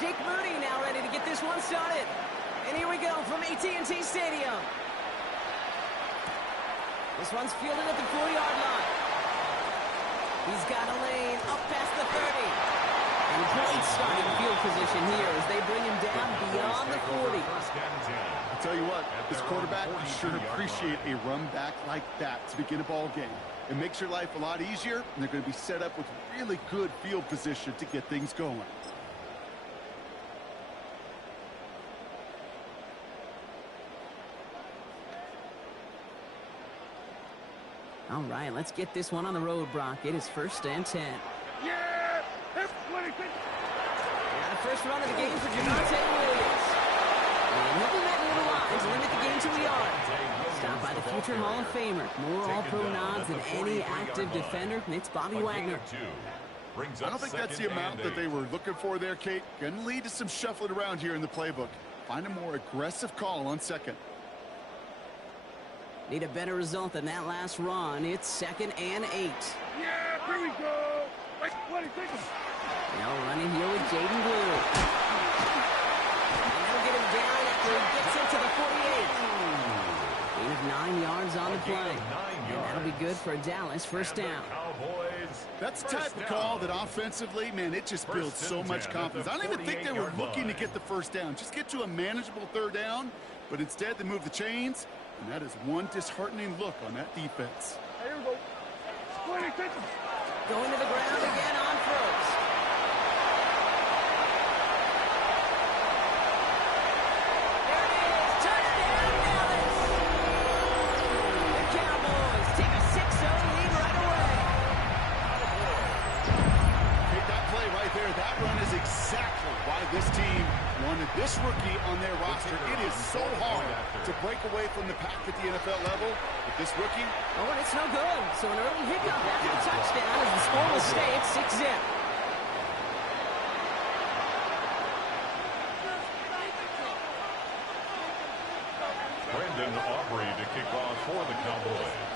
Jake Moody now ready to get this one started. And here we go from AT&T Stadium. This one's fielded at the 4-yard line. He's got a lane up past the 30. And great starting field position here as they bring him down beyond the 40. I'll tell you what, this quarterback is sure to appreciate a run back like that to begin a ball game. It makes your life a lot easier, and they're going to be set up with really good field position to get things going. All right, let's get this one on the road, Brock. It is 1st and 10. Yeah! And the first run of the game for Javonte Williams. And he'll be letting the line to limit the game to a yard. Stopped by the future Hall of Famer. More All-Pro nods than any active defender. It's Bobby Wagner. I don't think that's the amount that they were looking for there, Kate. Going to lead to some shuffling around here in the playbook. Find a more aggressive call on second. Need a better result than that last run. It's 2nd and 8. Yeah, here we go. Now running here with Jaden Blue. And they'll get him down after he gets into the 48. Gain of 9 yards on the play. And that'll be good for Dallas. 1st down. That's the type of call that offensively, man, it just builds so much confidence. I don't even think they were looking to get the 1st down. Just get to a manageable 3rd down. But instead, they move the chains. And that is one disheartening look on that defense. Here we go. Going to the ground again on 1st. There it is. Touchdown, Dallas. The Cowboys take a 6-0 lead right away. Take that play right there. That run is exactly why this team wanted this rookie on their roster. It is so hard to break away from the pack at the NFL level. But this rookie... Oh, and it's no good. So an early hiccup after the touchdown as the score will stay at 6-0. Brandon Aubrey to kick off for the Cowboys.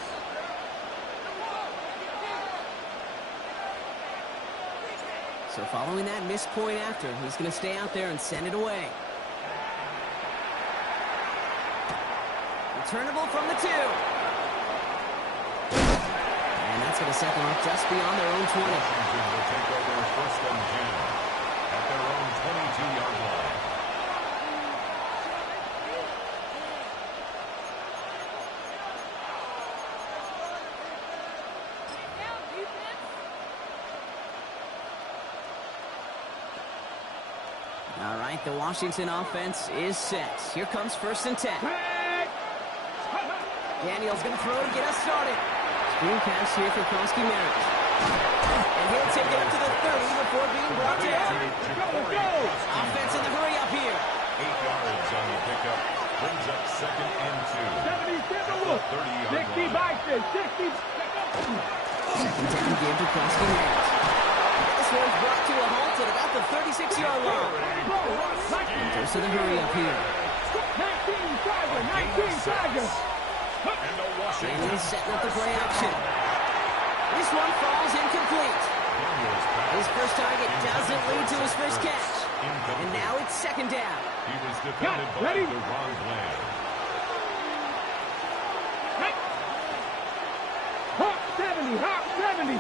So following that missed point after, he's going to stay out there and send it away. Returnable from the 2. And that's going to set them up just beyond their own 20. Washington will take over 1st and 10 at their own 22-yard line. All right, the Washington offense is set. Here comes 1st and 10. Daniel's going to throw to get us started. Screen pass here for Krosky Merritt. And he'll take it up to the 30 before being brought down. Offense in the hurry up here. 8 yards on the pickup. Brings up 2nd and 2. 30-yard line. 2nd down give to Krosky Merritt. This one's brought to a halt at about the 36-yard line. And goes to the hurry up here. 19 Tigers. And he's setting up the play action. This one falls incomplete. His first target doesn't lead to his first catch. And now it's 2nd down. He was defended by DeRon Bland. Hawk 70, Hawk 70.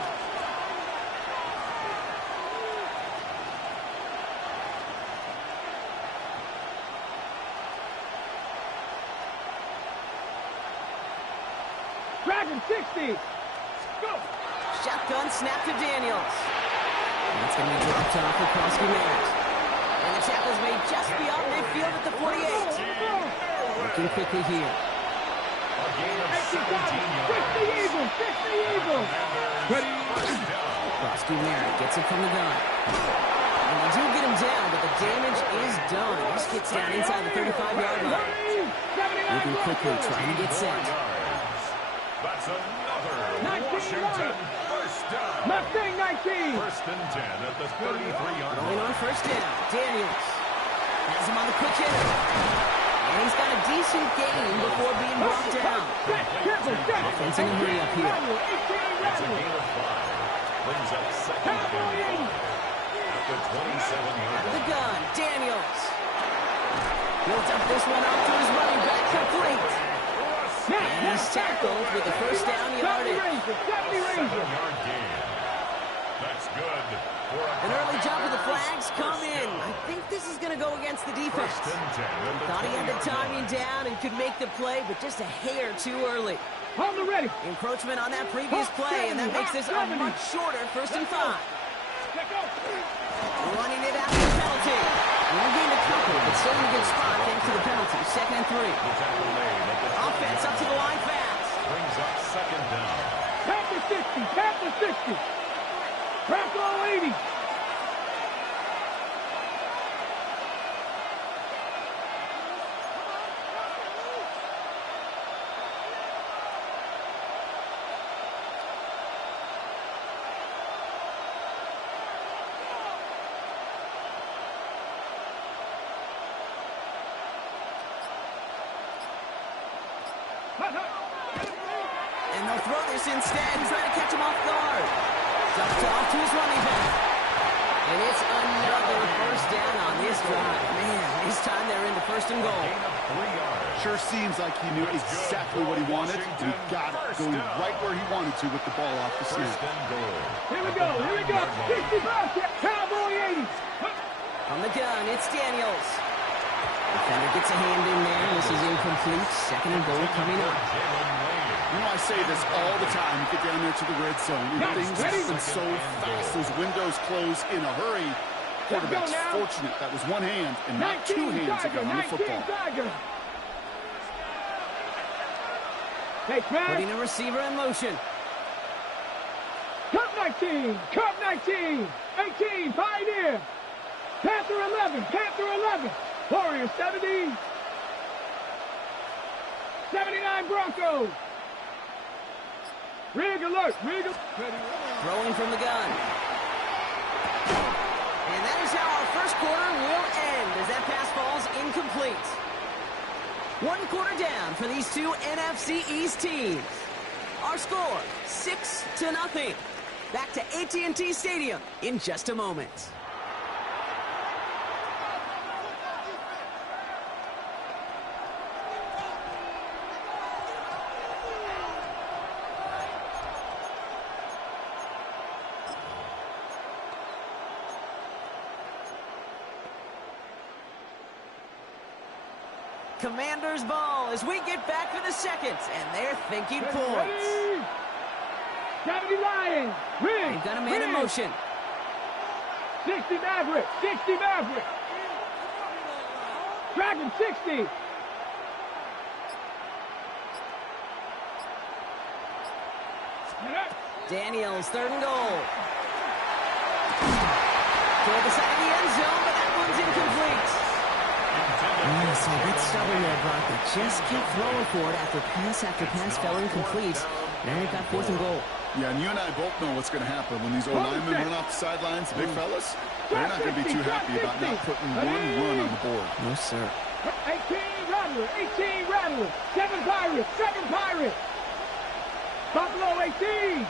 Dragon 60. Go. Shotgun snap to Daniels. And it's going to be dropped off for Krosky Merritt. And the tackle's made just beyond midfield at the 48. Working quickly here. A gain of 17 yards. 50 Eagles. Ready. Krosky Merritt gets it from the gun. And they do get him down, but the damage is done. He just gets down inside the 35-yard line. Moving quickly, trying to get set. That's another Washington 1st down. Mustang 19. 1st and 10 at the 33-yard Going line. on 1st down. Daniels has him on the quick hitter. And he's got a decent gain before being brought down. Offense in a hurry up here. It's a gain of 5. Brings up 2nd and 5 at the 27-yard The line. gun. Built up this one off to his running back, complete. And he's tackled with the first down yardage. 70-yard gain. That's good. An early jump of the flags come in. I think this is going to go against the defense. Thought he had the timing down and could make the play, but just a hair too early. On the ready. Encroachment on that previous play, and that makes this a much shorter 1st and 5. Running it after the penalty. We'll gain a couple, but still in a good spot thanks to the penalty. 2nd and 3. Offense up to the line fast. Brings up 2nd down. Panther 60. Panther 60. Panther 80. And they'll throw this instead, trying to catch him off guard. Dumped off to his running back. And it's another 1st down on this drive. Man, this time they're into 1st and goal. Sure seems like he knew exactly what he wanted, and he got it, going right where he wanted to with the ball off the snap. Here we go. Here we go. 65. Cowboy 80. On the gun, it's Daniels. Defender gets a hand in there. This is incomplete. 2nd and goal coming up. You know, I say this all the time. You get down there to the red zone, and things happen so fast. Those windows close in a hurry. Quarterback's fortunate that was one hand and not 2 hands ago on the football. Putting a receiver in motion. Cup 19. Cup 19. 18. Pioneer. Panther 11. Panther 11. Warriors 70. 79 Broncos. Rig alert. Rig alert. Throwing from the gun. And that is how our 1st quarter will end as that pass falls incomplete. 1 quarter down for these two NFC East teams. Our score, 6-0. Back to AT&T Stadium in just a moment. Commanders ball as we get back for the 2nd, and they're thinking points. 70 Lions. Rig. They've got a man in motion. 60 Maverick. 60 Maverick. Dragon 60. Daniels, 3rd and goal. Toward the side of the end zone, but that one's incomplete. So a bit stubborn there, Brock. They just keep throwing for it after pass fell incomplete. Now they've got 4th and goal. Yeah, and you and I both know what's going to happen when these old linemen run off the sidelines, the big fellas. They're not going to be too happy about not putting one run on the board. No, sir. 18 Rattler. 18 Rattler. 7 Pirates. 7 Pirates. Buffalo 18.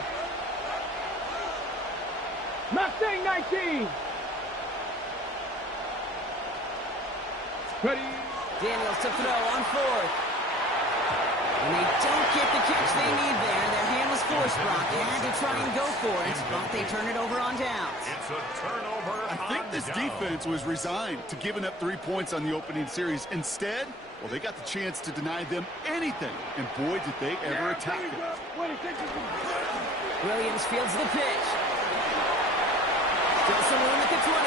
Mustang 19. Ready. Daniels to throw on 4th. And they don't get the catch they need there. Their hand was forced, Brock. They had to try and go for it, but they turn it over on downs. It's a turnover. I think this defense was resigned to giving up 3 points on the opening series. Instead, well, they got the chance to deny them anything. And boy, did they ever attack it. Williams fields the pitch. Still some room at the 20.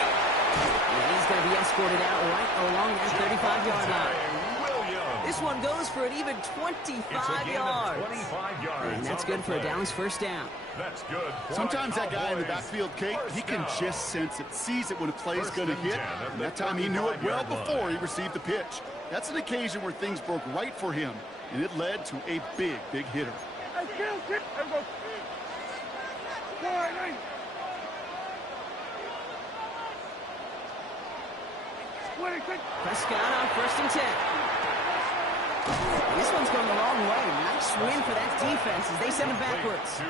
And he's going to be escorted out right along that 35-yard line. This one goes for an even 25 yards. 25 yards. And that's good for a Dallas 1st down. That's good. Sometimes that guy in the backfield, Kate, he can just sense it, sees it when a play's going to hit. And that time he knew it well before he received the pitch. That's an occasion where things broke right for him, and it led to a big, big hitter. Prescott on 1st and 10. This one's going the wrong way. Nice win for that defense as they send it backwards.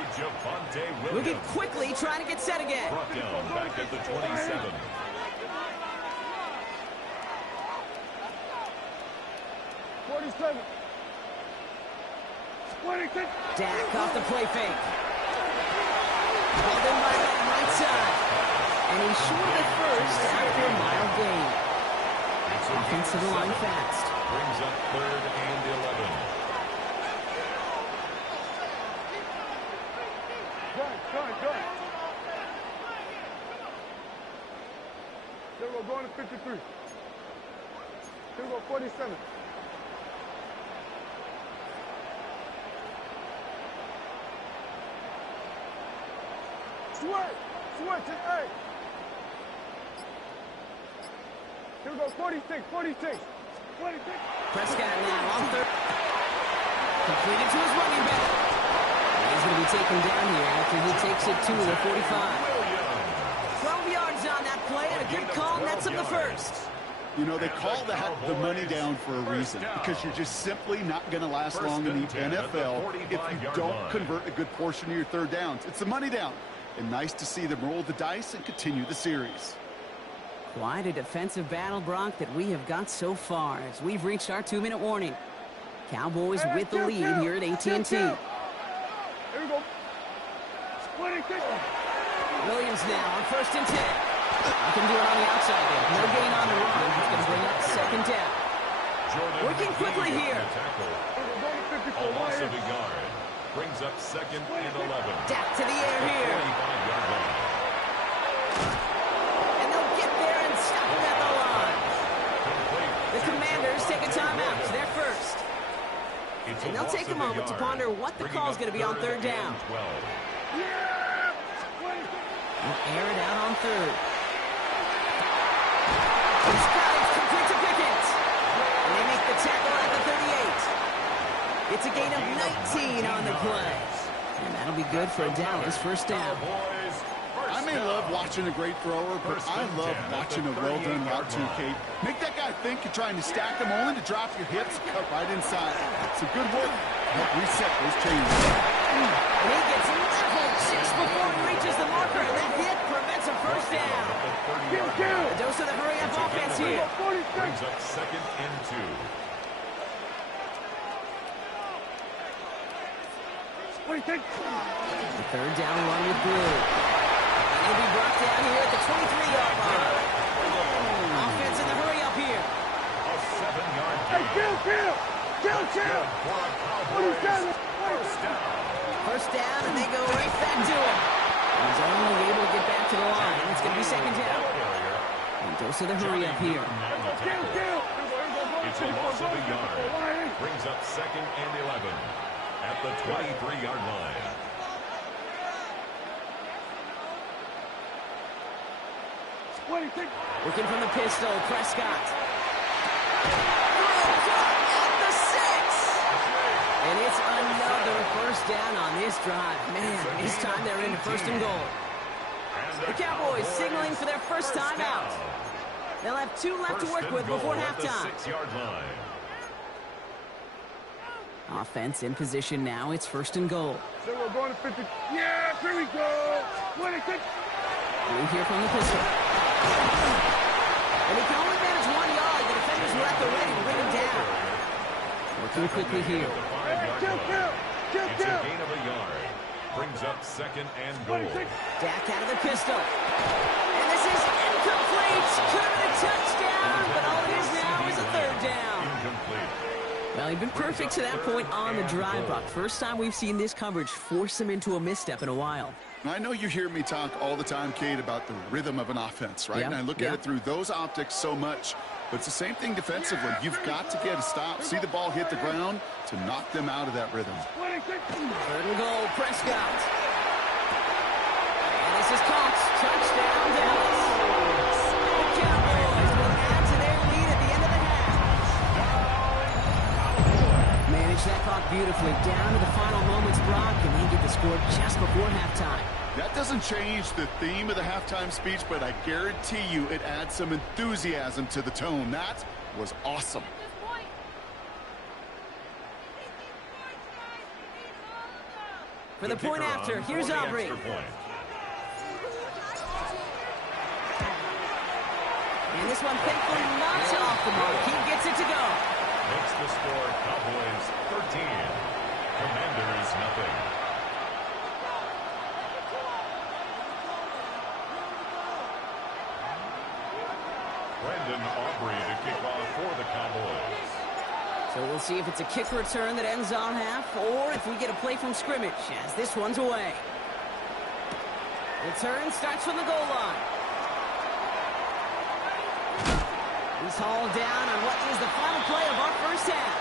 Wiggett quickly trying to get set again. Brought down back at the 27. 27. 26. Dak off the play fake. Held in by that right side. And he's short of first after a mile gain. Offense to the line fast. Brings up 3rd and 11. Good. Here we go, going to 53. Here we go, 47. Switch, hey. Here we go, 46. 26. Prescott now on 3rd. Completed to his running back. He's going to be taken down here after he takes it to the 45. 12 yards on that play, and a good call nets him the first. You know, they call that the money down for a reason, because you're just simply not going to last long in the NFL if you don't convert a good portion of your 3rd downs. It's the money down, and nice to see them roll the dice and continue the series. Quite a defensive battle, Brock, that we have got so far as we've reached our 2-minute warning. Cowboys with the lead here at AT&T. Here we go. 26. Williams now on 1st and 10. I can do it on the outside there. No gain on the run. He's going to bring up 2nd down. Working quickly here. A loss of a yard. Brings up 2nd and 11. Dak to the air here. 25-yard line. And they'll get there and stop him at the line. The Commanders take a timeout. It's their first. And they'll take a moment to ponder what the call is going to be on 3rd down. We'll air it out on 3rd. He's got it, complete to Pickens. And they make the tackle at the 38. It's a gain of 19 on the play. And that'll be good for a Dallas 1st down. I may love watching a great thrower, but I love watching a well-done route too, Kate. Make that guy think you're trying to stack them only to drop your hips, cut right inside. Some good work. Help reset those chains. And he gets leveled just before he reaches the marker, and that hit prevents a 1st down. A dose of the hurry-up offense here. Brings up 2nd and 2. The 3rd down run with Blue. And he'll be brought down here at the 23-yard line. Offense in the hurry-up here. A 7-yard gain. Kill! First down, and they go right back to him. He's only able to get back to the line. It's going to be 2nd down. And dose of the hurry-up here. It's a loss of a yard. Brings up 2nd and 11 at the 23-yard line. Working from the pistol, Prescott. At the 6. And it's another 1st down on this drive. Man, this time they're into 1st and goal. The Cowboys signaling for their first time out. They'll have 2 left to work with before halftime. 6-yard line. Offense in position now. It's 1st and goal. So we're going to 50. Yeah, here we go. 26. We hear from the pistol. And he can only manage 1 yard. The defenders were at the ready to bring him down. Working quickly here. It's a gain of a yard. Brings up 2nd and goal. Dak out of the pistol. And this is incomplete. Could have been a touchdown, but all it is now is a 3rd down. Incomplete. Well, he'd been perfect to that point on the drive, Buck. First time we've seen this coverage force him into a misstep in a while. I know you hear me talk all the time, Kate, about the rhythm of an offense, right? Yeah, And I look at it through those optics so much. But it's the same thing defensively. You've got to get a stop, see the ball hit the ground to knock them out of that rhythm. 3rd and goal, Prescott. And this is caught. Touchdown, Dallas. The Cowboys will add to their lead at the end of the half. Manage that clock beautifully down to the final moments, Brock, and they get the score just before halftime. That doesn't change the theme of the halftime speech, but I guarantee you it adds some enthusiasm to the tone. That was awesome. For the point after, here's Aubrey. And this one thankfully not off the mark. He gets it to go. Makes the score Cowboys 13. Commanders nothing. Brandon Aubrey to kick off for the Cowboys. So we'll see if it's a kick return that ends on half, or if we get a play from scrimmage, as this one's away. Return starts from the goal line. He's hauled down on what is the final play of our first half.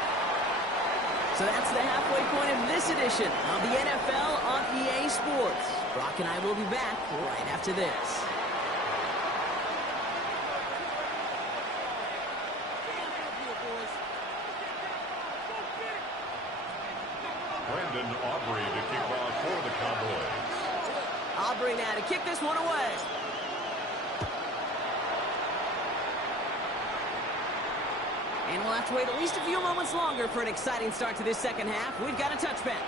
So that's the halfway point of this edition of the NFL on EA Sports. Brock and I will be back right after this. Brandon Aubrey to kick off for the Cowboys. Aubrey now to kick this one away. And we'll have to wait at least a few moments longer for an exciting start to this second half. We've got a touchback.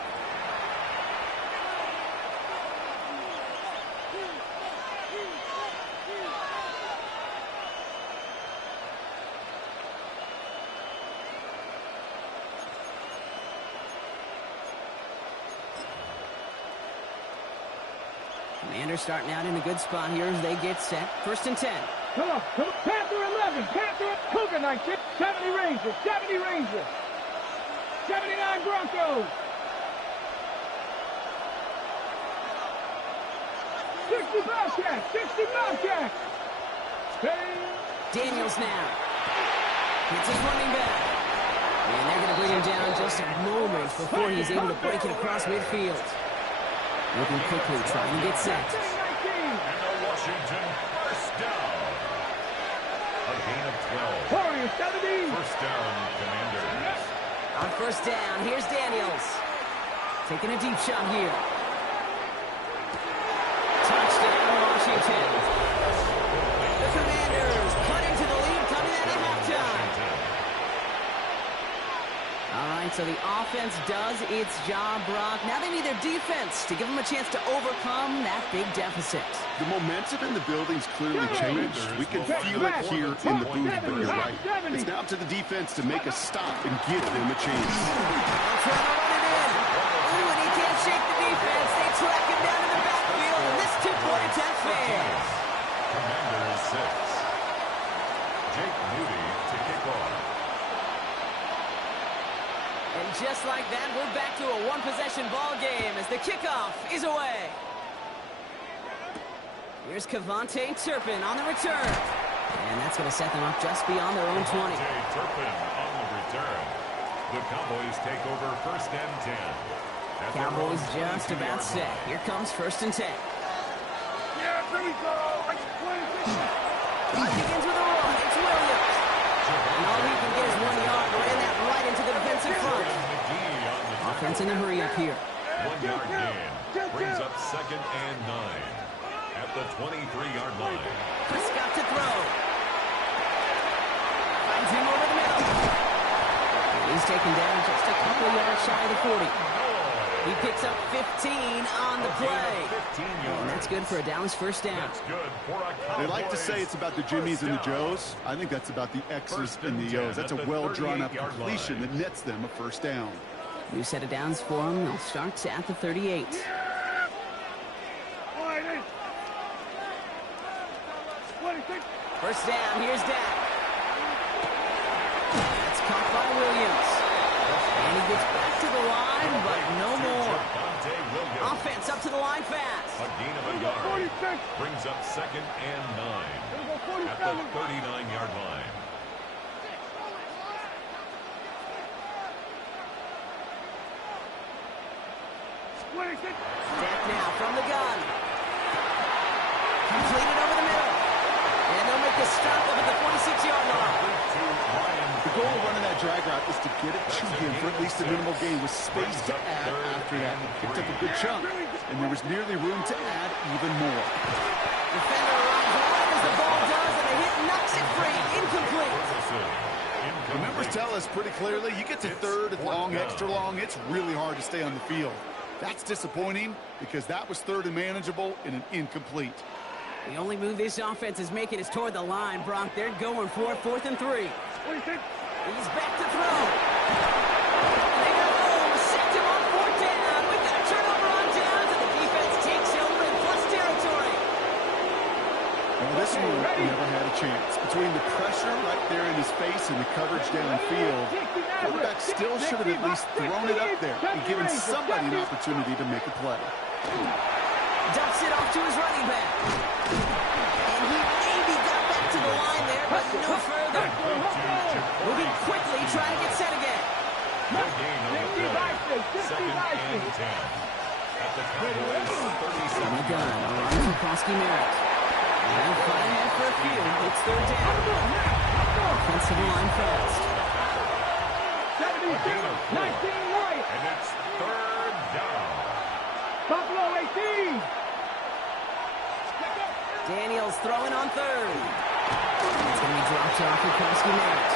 Commanders starting out in a good spot here as they get set. 1st and 10. Come on. Panther 11. Panther Cougar 19. 70 Rangers. 70 Rangers. 79 Broncos. 60 Bobcats. 60 Bobcats. Daniels now. It's his running back. And they're going to bring him down just a moment before he's able to break it across midfield. Looking quickly, trying to get set. And the Washington first down. A gain of 12. Warriors 70. First down, Commanders. On 1st down, here's Daniels. Taking a deep shot here. Touchdown, Washington. The Commanders cut into the lead coming out of halftime. All right, so the offense does its job, Brock. Now they need their defense to give them a chance to overcome that big deficit. The momentum in the building's clearly changed. We can feel it here in the booth, but you're right. It's now up to the defense to make a stop and give them a chance. They'll try to run it in. Ooh, and he can't shake the defense. They track him down in the backfield, and this two-point attempt fails. Commanders 6. Jake Moody to kick off. And just like that, we're back to a one-possession ball game as the kickoff is away. Here's Kevontae Turpin on the return. And that's going to set them up just beyond their own 20. Kevontae Turpin on the return. The Cowboys take over 1st and 10. Cowboys just about set. Here comes 1st and 10. Yeah, here we go. He begins with a run. It's Williams. And all he can get is 1 yard. Ran that right into the defensive front. Offense in the hurry up here. 1 yard gain. Brings up 2nd and 9. At the 23-yard line. Prescott to throw. Finds him over the middle. He's taken down just a couple yards shy of the 40. He picks up 15 on the play. And that's good for a Dallas 1st down. That's good for a Cowboys. They like to say it's about the Jimmies and the Joes. I think that's about the X's and the O's. That's a well-drawn-up completion that nets them a 1st down. New set of downs for them. They'll start at the 38. First down, here's Dak. That's caught by Williams. And he gets back to the line, but no more. Offense up to the line fast. A gain of a yard. Brings up 2nd and 9. At the 39-yard line. Dak now from the gun. Completed over the middle. And they'll make a stop up at the 46-yard line. The goal of running that drag route is to get it to him for at least a minimal gain with space to add after that. He picked up a good chunk, and there was nearly room to add even more. Defender runs right as the ball does, and the hit knocks it free. Incomplete. The numbers tell us pretty clearly, you get to 3rd and long, extra long, it's really hard to stay on the field. That's disappointing because that was 3rd and manageable and an incomplete. The only move this offense is making is toward the line, Brock. They're going for it, 4th and 3. He's back to throw. And they go home. Sacked him on 4th down. We've got a turnover on downs, and the defense takes over in plus territory. Well, this one never had a chance. Between the pressure right there in his face and the coverage downfield, quarterback still should have at least thrown it up there and given somebody an opportunity to make a play. Dumps it off to his running back. And he maybe got back to the line there, but no further. Moving quickly, trying to get set again. No gain on the play. 2nd and 10. At the Cowboys' 37. On the gun, around to Koski-Merritt. And 5.5 for a few. It's 3rd down. Offensive line fast. 19 right. And it's 3rd down. Buffalo 18. Daniels throwing on 3rd. It's going to be dropped off for Koski-Merritt.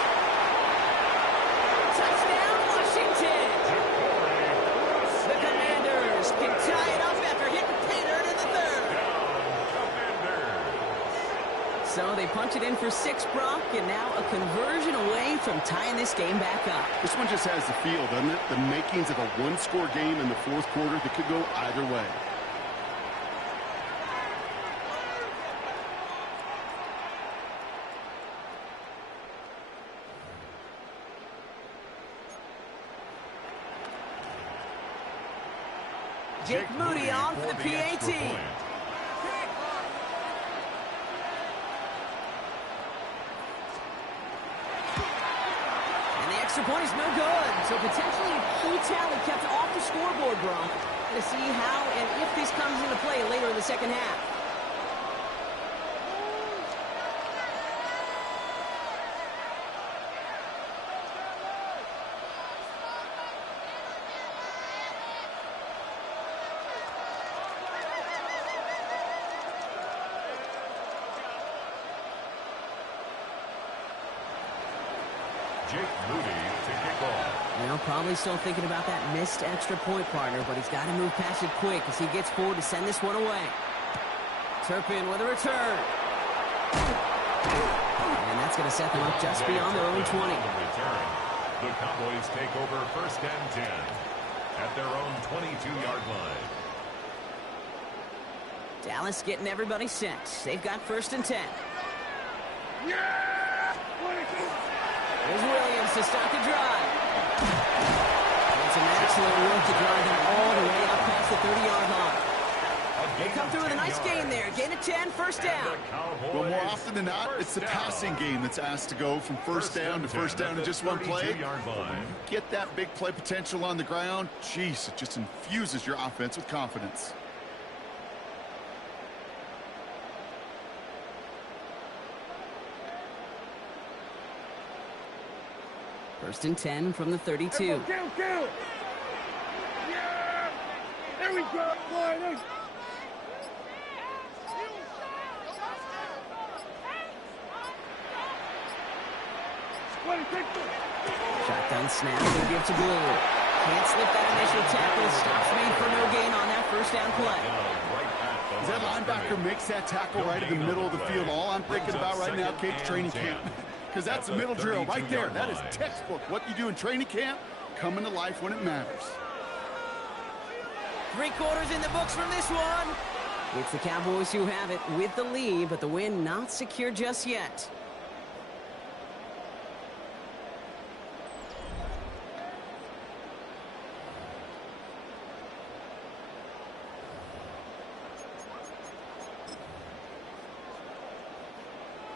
Touchdown, Washington! The Commanders can tie it up after hitting pay dirt in the 3rd. So they punch it in for 6, Brock, and now a conversion away from tying this game back up. This one just has the feel, doesn't it? The makings of a one-score game in the 4th quarter that could go either way. Jake Moody on for the PAT. And the extra point is no good. So potentially a key talent kept off the scoreboard, Brock. To see how and if this comes into play later in the 2nd half. Jake Moody to kick off. Well, probably still thinking about that missed extra point, partner, but he's got to move past it quick as he gets forward to send this one away. Turpin with a return. And that's going to set them up just beyond their own 20. The Cowboys take over 1st and 10 at their own 22-yard line. Dallas getting everybody set. They've got 1st and 10. There's Williams to start the drive. It's an excellent work to drive them all the way up past the 30-yard line. They come through with a nice gain there. Gain of 10, 1st down. Well, more often than not, it's the passing game that's asked to go from 1st down to 1st down in just one play. Get that big play potential on the ground. Jeez, it just infuses your offense with confidence. First and 10 from the 32. Kill. Yeah! There we go, boy. Shotgun snap to give to Blue. Can't slip that initial tackle. Stops made for no gain on that 1st down play. As that linebacker makes that tackle right in the middle of the field, all I'm thinking about right now, Kate, training camp. Because that's a middle drill right there. That is textbook. What you do in training camp, coming to life when it matters. 3 quarters in the books from this one. It's the Cowboys who have it with the lead, but the win not secure just yet.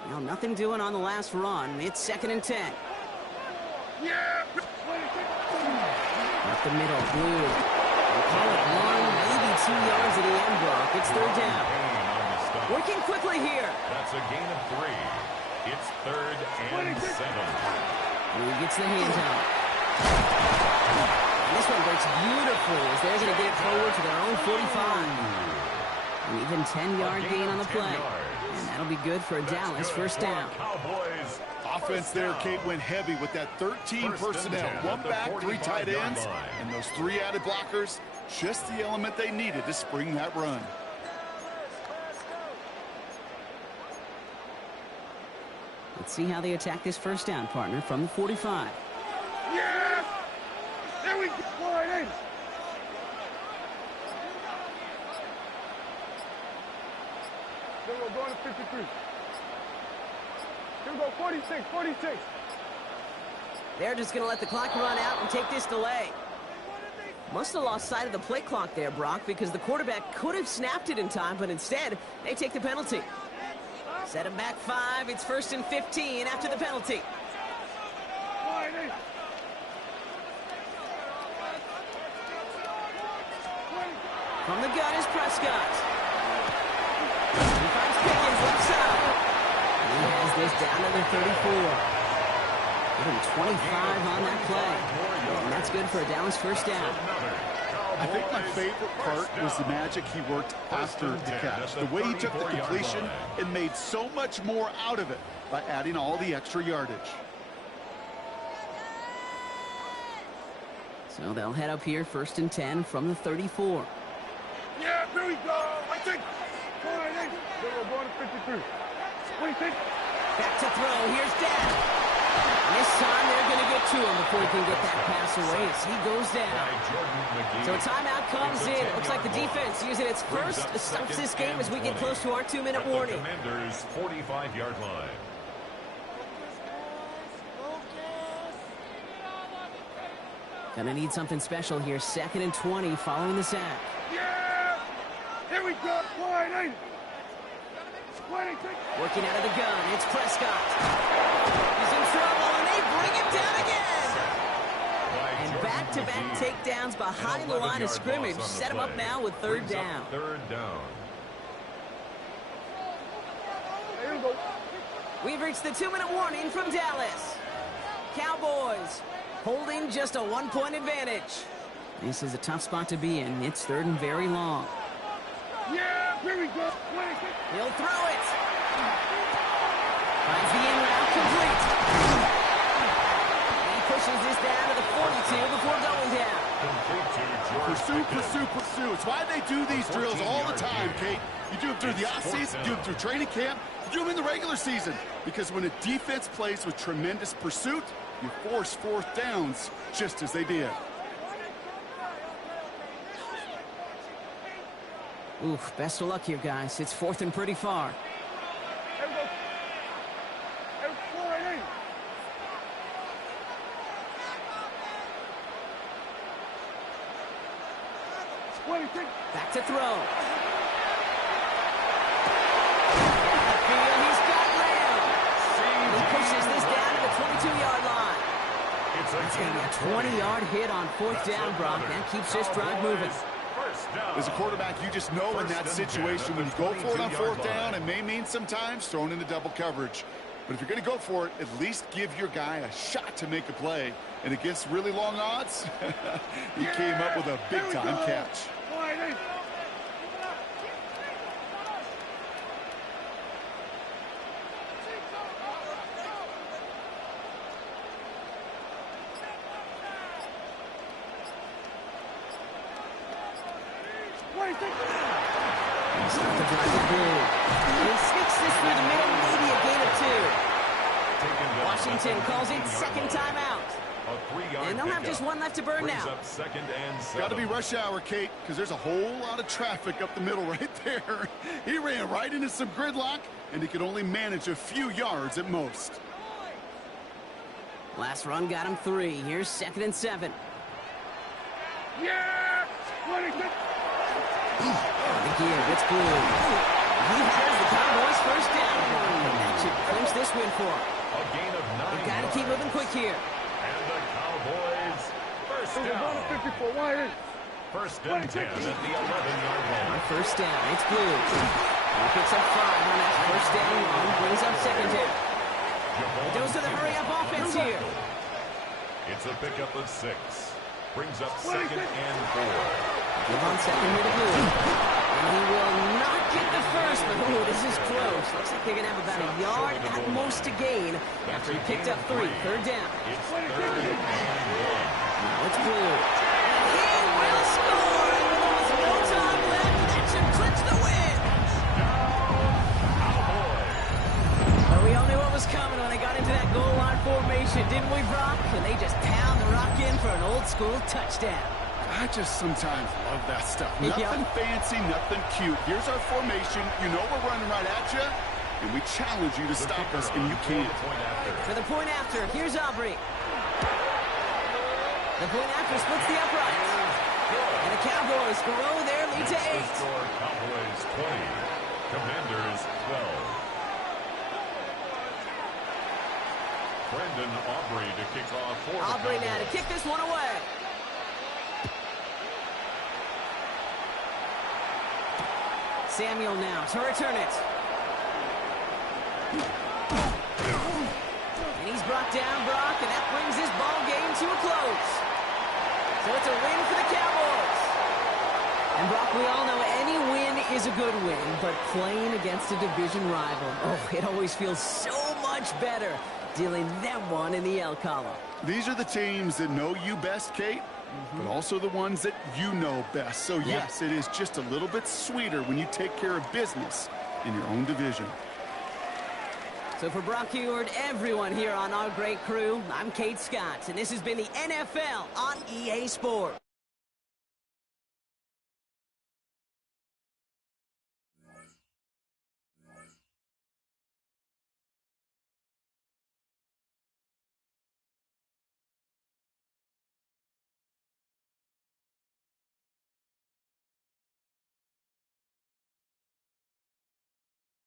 Well, nothing doing on the last run. It's 2nd and 10. Up the middle, Blue. We'll call it 1, maybe 2 yards at the end block. It's 3rd down. Working quickly here. That's a gain of 3. It's 3rd and 7. Blue gets the hands out. And this one breaks beautifully as they're going to get it forward to their own 45. An even 10-yard gain on the play. And that'll be good for Dallas 1st down. Offense there, Kate, went heavy with that 13 personnel. 1 back, 3 tight ends, and those 3 added blockers. Just the element they needed to spring that run. Let's see how they attack this first down, partner, from the 45. Yes! There we go. Wide in. Then we're going to 53. Here we go, 46, 46. They're just going to let the clock run out and take this delay. Must have lost sight of the play clock there, Brock, because the quarterback could have snapped it in time, but instead, they take the penalty. Set him back 5. It's 1st and 15 after the penalty. From the gun is Prescott. He finds Pickens left side. He has this down to the 34. Give him 25 on that play. And that's good for a Dallas first down. I think my favorite part was the magic he worked after the catch. The way he took the completion and made so much more out of it by adding all the extra yardage. So they'll head up here, 1st and 10 from the 34. Yeah, here we go. I think. Then we're going to 53. 26. Back to throw. Here's Dan. This time they're going to get to him before he can get that pass away as he goes down. So a timeout comes in. It looks like the defense using its first stops this game as we get close to our 2-minute warning. Commander's 45-yard line. Gonna need something special here. 2nd and 20 following the sack. Yeah! Here we go. Wide in. 26. Working out of the gun. It's Prescott. He's in trouble, and they bring him down again. And back-to-back takedowns behind the line of scrimmage. Set him up now with 3rd down. 3rd down. Here we go. We've reached the 2-minute warning from Dallas. Cowboys holding just a 1-point advantage. This is a tough spot to be in. It's 3rd and very long. Yeah, here we go. 26. He'll throw it. Finds the in route complete. He pushes this down to the 42 before going down. Pursue. It's why they do these drills all the time, Kate. You do them through the offseason, you do them through training camp, you do them in the regular season. Because when a defense plays with tremendous pursuit, you force 4th downs just as they did. Oof, best of luck here, guys. It's 4th and pretty far. Here we go. Wide in. 26. Back to throw. He's got Lamb. He pushes this down to the 22-yard line. It's going to be a 20-yard hit on 4th down, Brock. That keeps this drive moving. As a quarterback, you just know in that situation when you go for it on 4th down, it may mean sometimes thrown into double coverage. But if you're going to go for it, at least give your guy a shot to make a play. And against really long odds, he came up with a big-time catch. Wide in. Start the drive to Blue. And he sneaks this through the middle, maybe a gain of 2. Washington calls it 2nd timeout. And they'll have just 1 left to burn now. Got to be rush hour, Kate, because there's a whole lot of traffic up the middle right there. He ran right into some gridlock, and he could only manage a few yards at most. Last run got him 3. Here's 2nd and 7. Yeah! 26. Here, it's Blue. He has the Cowboys first down. And that should clinch this win for him. A gain of 9. They've got to keep moving quick here. And the Cowboys first down. 54. Wide in. 1st and 10 at the 11-yard line. On 1st down, it's Blue. He picks up 5 on that 1st down run, brings up 2nd down. He goes to the hurry-up offense here. It's a pickup of 6. Brings up 2nd and 4. Give on 2nd here to Blue. And he will not get the first, but ooh, this is close. Looks like they're going to have about a yard at most to gain after he picked up 3. 3rd down. It's 3rd and 1. Now it's Blue. And he will score! And with no time left, that should clinch the win! Cowboys. But we all knew what was coming when they got into that goal line formation, didn't we, Brock? And they just pound the rock in for an old-school touchdown. I just sometimes love that stuff. Nothing fancy, nothing cute. Here's our formation. You know we're running right at you, and we challenge you to stop us, and you can't. For the point after, here's Aubrey. The point after splits the uprights. And the Cowboys grow their lead to 8. Cowboys 20, Commanders 12. Brendan Aubrey to kick off for the Aubrey now to kick this one away. Samuel now to return it. And he's brought down, Brock, and that brings this ball game to a close. So it's a win for the Cowboys. And Brock, we all know any win is a good win, but playing against a division rival, oh, it always feels so much better dealing them one in the L column. These are the teams that know you best, Kate, but also the ones that you know best. So, yes, it is just a little bit sweeter when you take care of business in your own division. So for Brock Heward, everyone here on our great crew, I'm Kate Scott, and this has been the NFL on EA Sports.